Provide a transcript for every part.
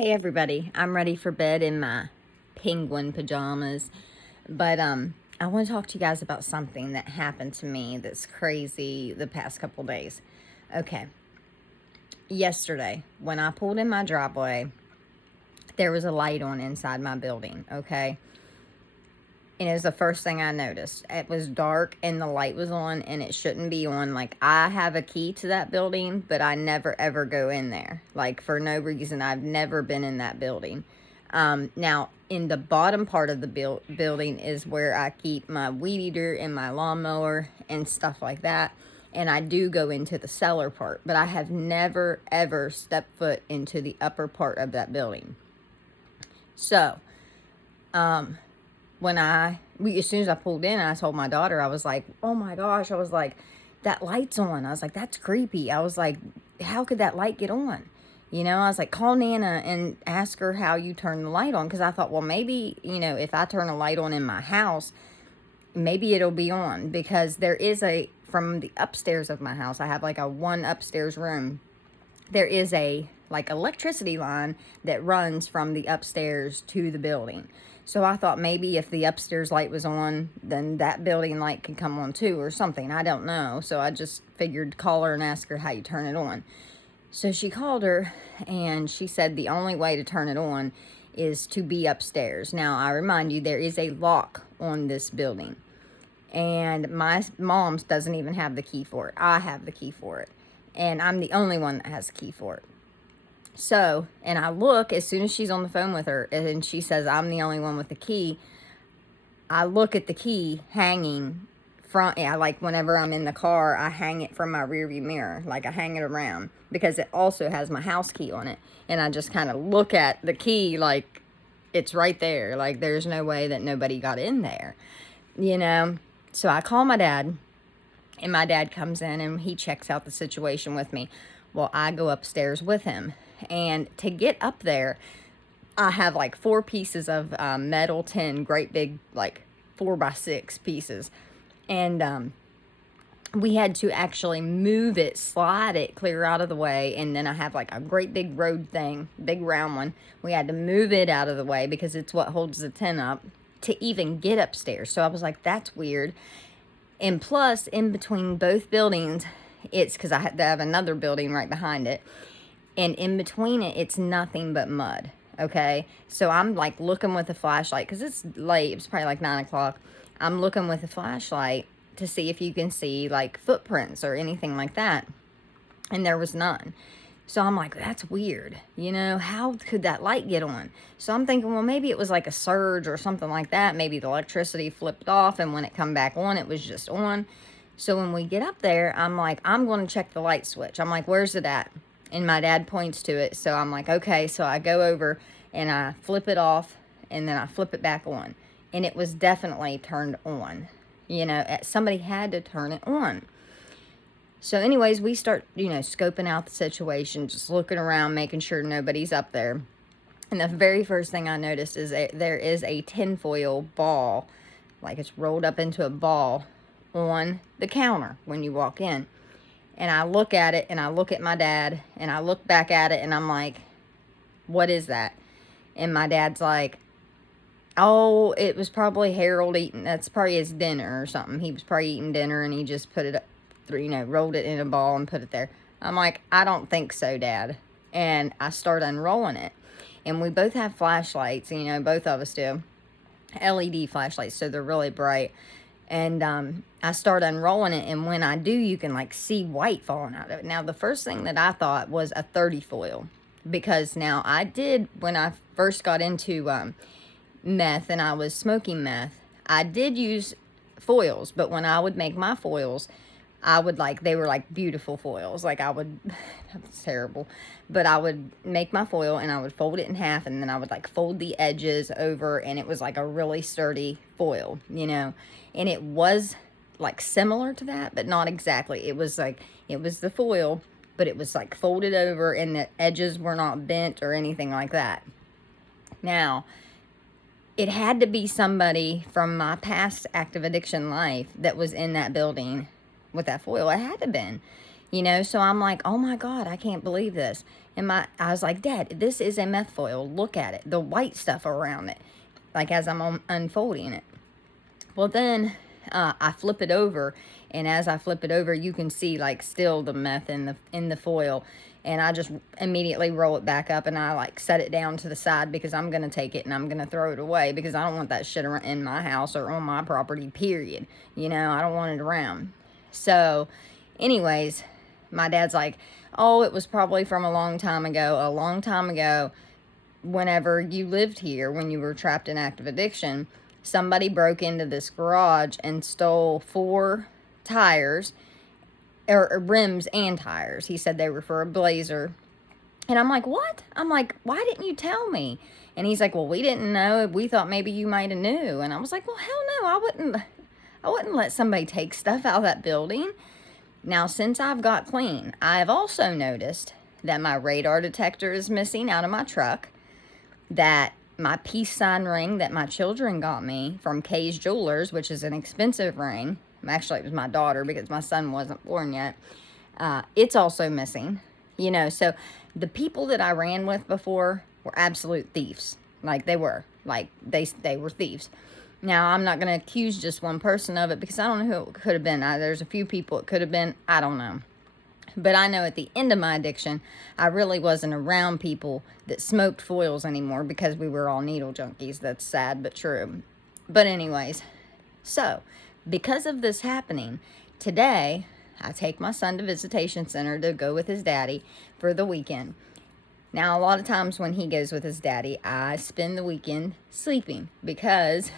Hey everybody, I'm ready for bed in my penguin pajamas, but I want to talk to you guys about something that happened to me that's crazy the past couple days. Okay, yesterday when I pulled in my driveway, there was a light on inside my building, okay? And it was the first thing I noticed. It was dark and the light was on and it shouldn't be on. Like, I have a key to that building, but I never ever go in there. Like, for no reason. I've never been in that building. Now, in the bottom part of the building is where I keep my weed eater and my lawnmower and stuff like that. And I do go into the cellar part, but I have never ever stepped foot into the upper part of that building. So, as soon as I pulled in, I told my daughter, I was like, oh my gosh, I was like, that light's on. I was like, that's creepy. I was like, how could that light get on? I was like, call Nana and ask her how you turn the light on. Because I thought, well, maybe, if I turn a light on in my house, maybe it'll be on. Because from the upstairs of my house, I have like a one upstairs room. There is a like electricity line that runs from the upstairs to the building. So I thought maybe if the upstairs light was on, then that building light could come on too or something. I don't know. So I just figured call her and ask her how you turn it on. So she called her and she said the only way to turn it on is to be upstairs. Now, I remind you, there is a lock on this building. And my mom's doesn't even have the key for it. I have the key for it. And I'm the only one that has a key for it. So, and I look as soon as she's on the phone with her and she says, I'm the only one with the key. I look at the key hanging like whenever I'm in the car, I hang it from my rearview mirror. Like I hang it around because it also has my house key on it. And I just kind of look at the key like it's right there. Like there's no way that nobody got in there, So I call my dad. And my dad comes in and he checks out the situation with me. Well, I go upstairs with him. And to get up there, I have like 4 pieces of metal tin, great big, like 4x6 pieces. And we had to actually move it, slide it clear out of the way. And then I have like a great big road thing, big round one. We had to move it out of the way because it's what holds the tin up to even get upstairs. So I was like, that's weird. And plus, in between both buildings, it's because I have another building right behind it. And in between it, it's nothing but mud. Okay? So I'm like looking with a flashlight because it's late. It's probably like 9 o'clock. I'm looking with a flashlight to see if you can see like footprints or anything like that. And there was none. So I'm like, that's weird. How could that light get on? So I'm thinking, well, maybe it was like a surge or something like that. Maybe the electricity flipped off and when it come back on, it was just on. So when we get up there, I'm like, I'm going to check the light switch. I'm like, where's it at? And my dad points to it. So I'm like, okay. So I go over and I flip it off and then I flip it back on. And it was definitely turned on. Somebody had to turn it on. So anyways, we start, scoping out the situation, just looking around, making sure nobody's up there. And the very first thing I noticed is there is a tinfoil ball, like it's rolled up into a ball on the counter when you walk in. And I look at it and I look at my dad and I look back at it and I'm like, what is that? And my dad's like, oh, it was probably Harold eating, that's probably his dinner or something. He was probably eating dinner and he just put it up. Rolled it in a ball and put it there. I'm like, I don't think so, Dad. And I start unrolling it. And we both have flashlights, both of us do. LED flashlights, so they're really bright. And I start unrolling it, and when I do, you can like see white falling out of it. Now, the first thing that I thought was a 30 foil. Because now I did, when I first got into meth and I was smoking meth, I did use foils. But when I would make my foils, they were like beautiful foils. Like that's terrible. But I would make my foil and I would fold it in half and then I would like fold the edges over and it was like a really sturdy foil, And it was like similar to that, but not exactly. It was the foil, but it was like folded over and the edges were not bent or anything like that. Now, it had to be somebody from my past active addiction life that was in that building with that foil. It had to have been, so I'm like, oh my God, I can't believe this. And I was like, Dad, this is a meth foil. Look at it. The white stuff around it. Like as I'm unfolding it. Well, then I flip it over, and as I flip it over, you can see like still the meth in the foil, and I just immediately roll it back up, and I like set it down to the side because I'm gonna take it and I'm gonna throw it away because I don't want that shit in my house or on my property. Period. You know, I don't want it around. So, anyways, my dad's like, "Oh, it was probably from a long time ago. A long time ago, whenever you lived here, when you were trapped in active addiction." Somebody broke into this garage and stole 4 tires, or rims and tires. He said they were for a Blazer. And I'm like, what? I'm like, why didn't you tell me? And he's like, well, we didn't know. We thought maybe you might have knew. And I was like, well, hell no, I wouldn't let somebody take stuff out of that building. Now, since I've got clean, I've also noticed that my radar detector is missing out of my truck, that my peace sign ring that my children got me from Kay's Jewelers, which is an expensive ring. Actually, it was my daughter because my son wasn't born yet. It's also missing. You know, so the people that I ran with before were absolute thieves. Like they were. Like they were thieves. Now, I'm not going to accuse just one person of it because I don't know who it could have been. There's a few people it could have been. I don't know. But I know at the end of my addiction, I really wasn't around people that smoked foils anymore because we were all needle junkies. That's sad but true. But anyways, so because of this happening, today I take my son to visitation center to go with his daddy for the weekend. Now, a lot of times when he goes with his daddy, I spend the weekend sleeping because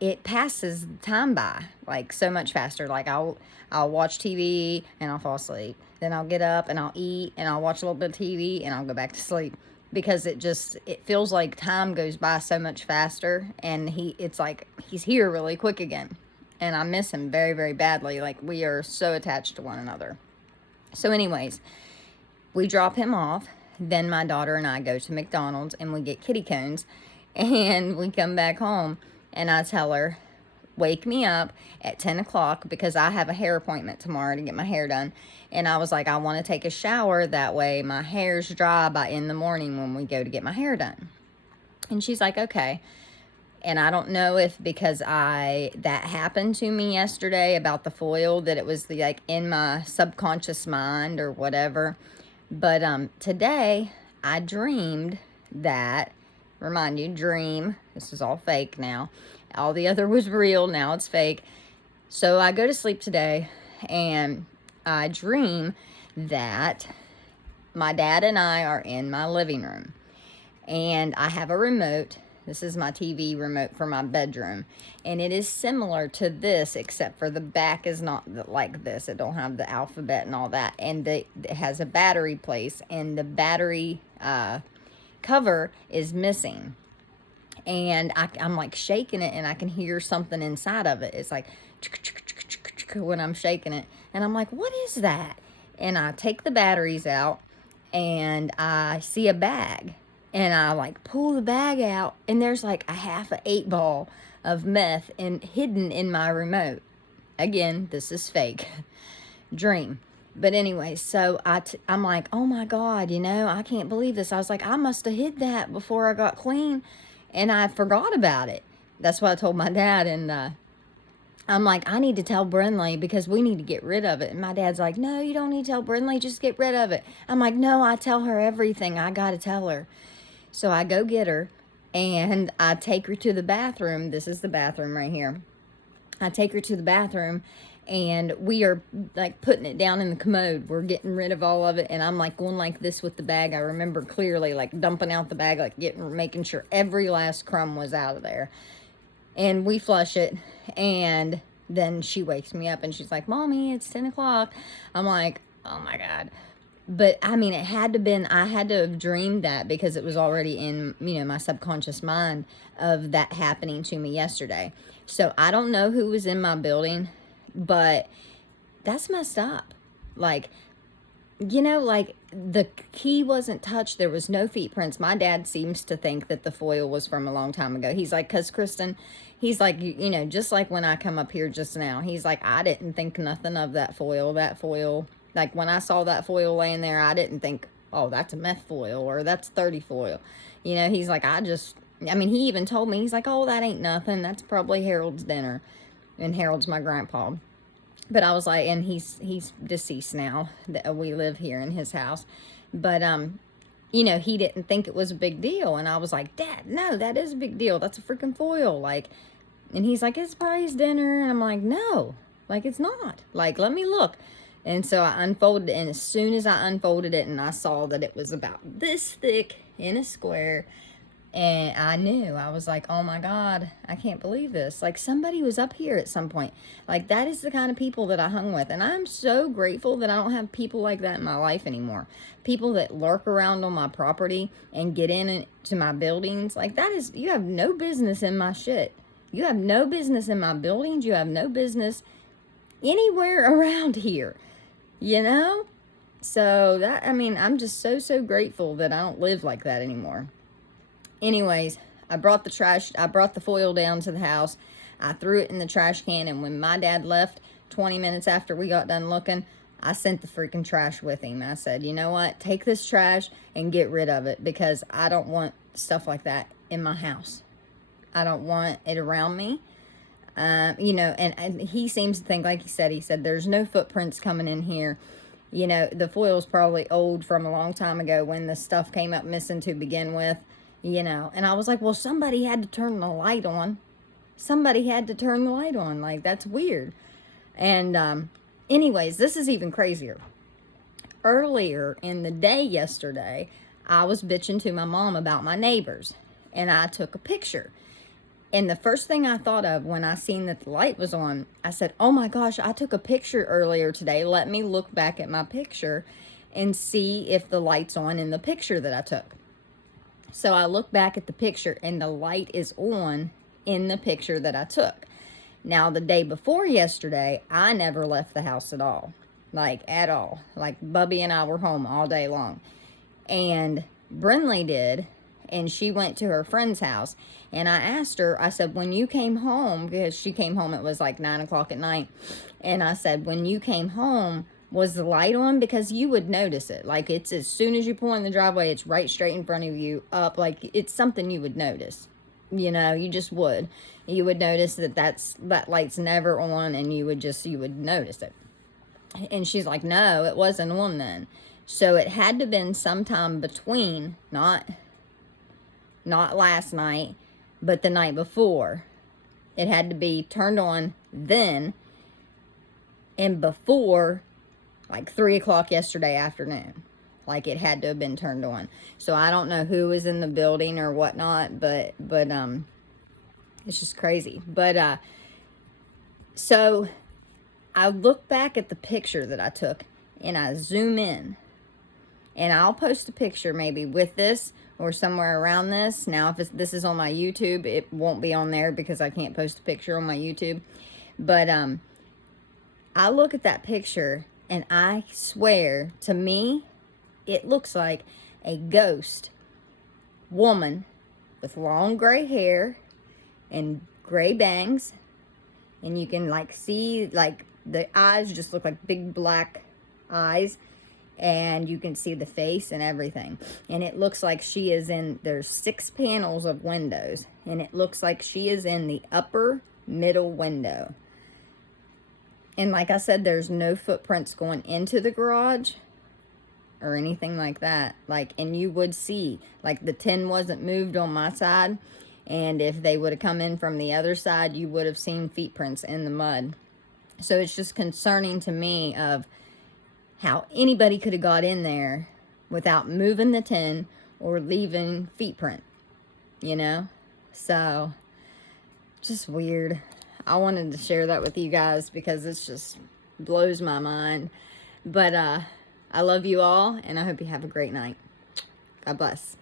it passes time by like so much faster. Like I'll watch TV and I'll fall asleep. Then I'll get up and I'll eat and I'll watch a little bit of TV and I'll go back to sleep because it feels like time goes by so much faster, and it's like he's here really quick again. And I miss him very, very badly. Like we are so attached to one another. So anyways, we drop him off. Then my daughter and I go to McDonald's and we get kitty cones, and we come back home. And I tell her, wake me up at 10 o'clock because I have a hair appointment tomorrow to get my hair done. And I was like, I want to take a shower. That way my hair's dry by in the morning when we go to get my hair done. And she's like, okay. And I don't know if because that happened to me yesterday about the foil, that it was like in my subconscious mind or whatever. But today I dreamed that, remind you, dream, this is all fake now. All the other was real, now it's fake. So I go to sleep today and I dream that my dad and I are in my living room. And I have a remote. This is my TV remote for my bedroom. And it is similar to this, except for the back is not like this. It don't have the alphabet and all that. And it has a battery place. And the battery cover is missing. And I'm like shaking it, and I can hear something inside of it. It's like when I'm shaking it. And I'm like, what is that? And I take the batteries out, and I see a bag. And I like pull the bag out, and there's like a half an 8-ball of meth hidden in my remote. Again, this is fake. Dream. But anyway, so I'm like, oh my God, I can't believe this. I was like, I must have hid that before I got clean, and I forgot about it. That's what I told my dad, and I'm like, I need to tell Brinley because we need to get rid of it. And my dad's like, no, you don't need to tell Brinley, just get rid of it. I'm like, no, I tell her everything. I got to tell her. So I go get her, and I take her to the bathroom. This is the bathroom right here. I take her to the bathroom, and we are like putting it down in the commode. We're getting rid of all of it, and I'm like going like this with the bag. I remember clearly like dumping out the bag, like making sure every last crumb was out of there. And we flush it, and then she wakes me up, and she's like, Mommy, it's 10 o'clock. I'm like, oh my God. But I mean, I had to have dreamed that because it was already in, my subconscious mind of that happening to me yesterday. So I don't know who was in my building, but that's messed up. Like, like the key wasn't touched. There was no feet prints. My dad seems to think that the foil was from a long time ago. He's like, cause Kristen, he's like, just like when I come up here just now, he's like, I didn't think nothing of that foil. Like when I saw that foil laying there, I didn't think oh, that's a meth foil or that's 30 foil. You know, he's like, I mean, he even told me, he's like, oh, that ain't nothing. That's probably Harold's dinner. And Harold's my grandpa. But I was like, and he's deceased now. We live here in his house. But, you know, he didn't think it was a big deal. And I was like, Dad, no, that is a big deal. That's a freaking foil. Like, and he's like, it's probably his dinner. And I'm like, no, like, it's not. Like, let me look. And so I unfolded it. And as soon as I unfolded it and I saw that it was about this thick in a square, and I knew, I was like, oh my God, I can't believe this. Like, somebody was up here at some point. Like, that is the kind of people that I hung with. And I'm so grateful that I don't have people like that in my life anymore. People that lurk around on my property and get into my buildings. Like, that is, you have no business in my shit. You have no business in my buildings. You have no business anywhere around here, you know? So that, I mean, I'm just so grateful that I don't live like that anymore. Anyways, I brought the foil down to the house. I threw it in the trash can, and when my dad left 20 minutes after we got done looking, I sent the freaking trash with him. I said, you know what? Take this trash and get rid of it, because I don't want stuff like that in my house. I don't want it around me. You know, and he seems to think, like he said, there's no footprints coming in here. You know, the foil's probably old from a long time ago when the stuff came up missing to begin with. You know, and I was like, well, somebody had to turn the light on. Somebody had to turn the light on. Like, that's weird. And anyways, this is even crazier. Earlier in the day yesterday, I was bitching to my mom about my neighbors, and I took a picture. And the first thing I thought of when I seen that the light was on, I said, oh my gosh, I took a picture earlier today. Let me look back at my picture and see if the light's on in the picture that I took. So I look back at the picture, and the light is on in the picture that I took. Now, the day before yesterday, I never left the house at all. Like, at all. Like, Bubby and I were home all day long. And Brinley did, and she went to her friend's house. And I asked her, I said, when you came home, because she came home, it was like 9 o'clock at night. And I said, when you came home, was the light on? Because you would notice it. Like, it's as soon as you pull in the driveway, it's right straight in front of you, up. Like, it's something you would notice. You know, you just would. You would notice that light's never on, and you would notice it. And she's like, no, it wasn't on then. So it had to have been sometime between, not last night, but the night before. It had to be turned on then, and before like 3 o'clock yesterday afternoon. Like, it had to have been turned on. So I don't know who was in the building or whatnot, but it's just crazy. But so I look back at the picture that I took, and I zoom in, and I'll post a picture maybe with this or somewhere around this. Now, if this is on my YouTube, it won't be on there because I can't post a picture on my YouTube. But I look at that picture, and I swear, to me, it looks like a ghost woman with long gray hair and gray bangs. And you can, like, see, like, the eyes just look like big black eyes. And you can see the face and everything. And it looks like she is there's 6 panels of windows. And it looks like she is in the upper middle window. And like I said, there's no footprints going into the garage or anything like that. Like, and you would see, like, the tin wasn't moved on my side. And if they would have come in from the other side, you would have seen feet prints in the mud. So it's just concerning to me of how anybody could have got in there without moving the tin or leaving feet print, you know? So, just weird. I wanted to share that with you guys because it's just blows my mind. But I love you all, and I hope you have a great night. God bless.